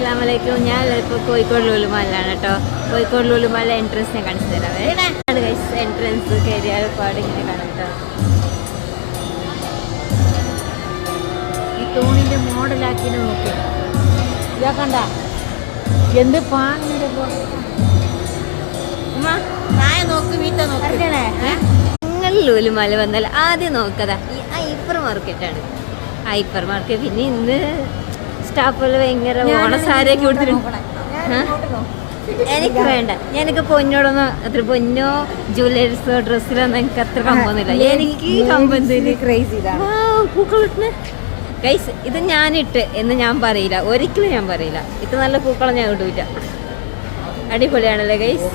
അസ്സലാമലൈക്കും. ഞാൻ ഇപ്പോൾ കോഴിക്കോട് ലുലുമാളിലാണ് കേട്ടോ. കോഴിക്കോട് ലുലുമാളിലെ എൻട്രൻസ് ഞാൻ കാണിച്ചു തരാവേ. എൻട്രൻസ് കയറിയാൽ പാട് ഇങ്ങനെ കാണാം കേട്ടോ. ഈ തൂണിൻ്റെ മോഡലാക്കി നോക്കി ഇതാ കണ്ട എന്ത് പാങ്ങിൻ്റെ നോക്ക് വീട്ട നോക്കണേ. നിങ്ങൾ ലുലുമാല വന്നാൽ ആദ്യം നോക്കതാ ഈ ഹൈപ്പർ മാർക്കറ്റാണ്. ഹൈപ്പർ മാർക്കറ്റ് പിന്നെ ഇന്ന് സ്റ്റാഫുകൾ ഭയങ്കര ഓണസാരിയൊക്കെ കൊടുത്തിട്ടുണ്ട്. എനിക്ക് വേണ്ട, ഞാനൊക്കെ പൊന്നോടൊന്നും അത്ര പൊന്നോ ജ്വല്ലറീസോ ഡ്രസ്സിലൊന്നും എനിക്ക് അത്ര കമ്പൊന്നുമില്ല. എനിക്ക് കമ്പന്തിന് പൂക്കളിട്ട് ഗൈസ് ഇത് ഞാനിട്ട് എന്ന് ഞാൻ പറയില്ല, ഒരിക്കലും ഞാൻ പറയില്ല. ഇത് നല്ല പൂക്കളം ഞാൻ ഇടൂല. അടിപൊളിയാണല്ലേ ഗൈസ്.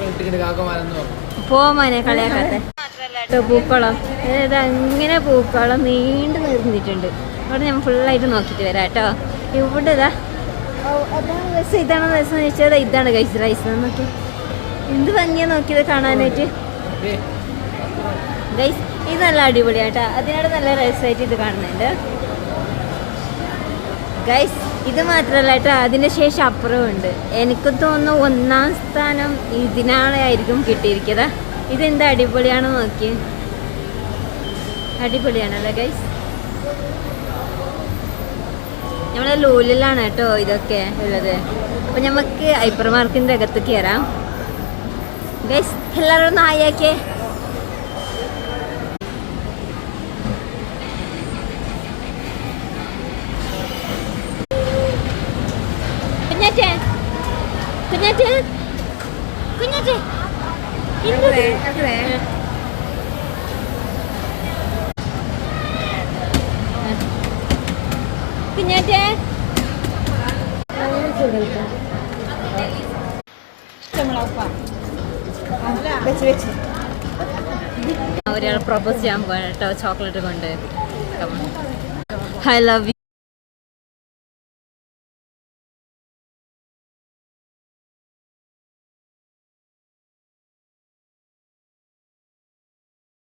പോമാനെ കളയാക്കാത്ത മാത്രല്ല പൂക്കളം, അതായത് അങ്ങനെ പൂക്കളം നീണ്ടു നിർന്നിട്ടുണ്ട്. അവിടെ ഞാൻ ഫുള്ളായിട്ട് നോക്കിയിട്ട് വരാം കേട്ടോ. ഇവിടെ ഇതാ രസം, ഇതാണോ രസം ചോദിച്ചാൽ ഇതാണ് ഗൈസ് റൈസ്. നമുക്ക് എന്ത് ഭംഗിയാ നോക്കിയത് കാണാനായിട്ട് ഗൈസ്. ഇത് നല്ല അടിപൊളിയാട്ടോ. അതിനോട് നല്ല രസമായിട്ട് ഇത് കാണുന്നുണ്ട് ഗൈസ്. ഇത് മാത്രമല്ല കേട്ടോ, അതിൻ്റെ ശേഷം അപ്പുറവും ഉണ്ട്. എനിക്ക് തോന്നുന്നു 1ാം സ്ഥാനം ഇതിനാളായിരിക്കും കിട്ടിയിരിക്കുന്നത്. ഇതെന്താ അടിപൊളിയാണോ നോക്കി, അടിപൊളിയാണല്ലോ ഗൈസ്. നമ്മളെ ലൂലിലാണ് കേട്ടോ ഇതൊക്കെ ഉള്ളത്. അപ്പം നമുക്ക് ഹൈപ്പർ മാർക്കറ്റിൻ്റെ അകത്ത് കയറാം ഗൈസ്. എല്ലാവരും ഒന്ന് ആയാക്കേ. കുഞ്ഞാറ്റേ കുഞ്ഞാറ്റേ കുഞ്ഞാറ്റേ കുഞ്ഞാറ്റേ ഒരാൾ പ്രൊപ്പോസ് ചെയ്യാൻ പോകാൻ കേട്ടോ ചോക്ലേറ്റ് കൊണ്ട്. I love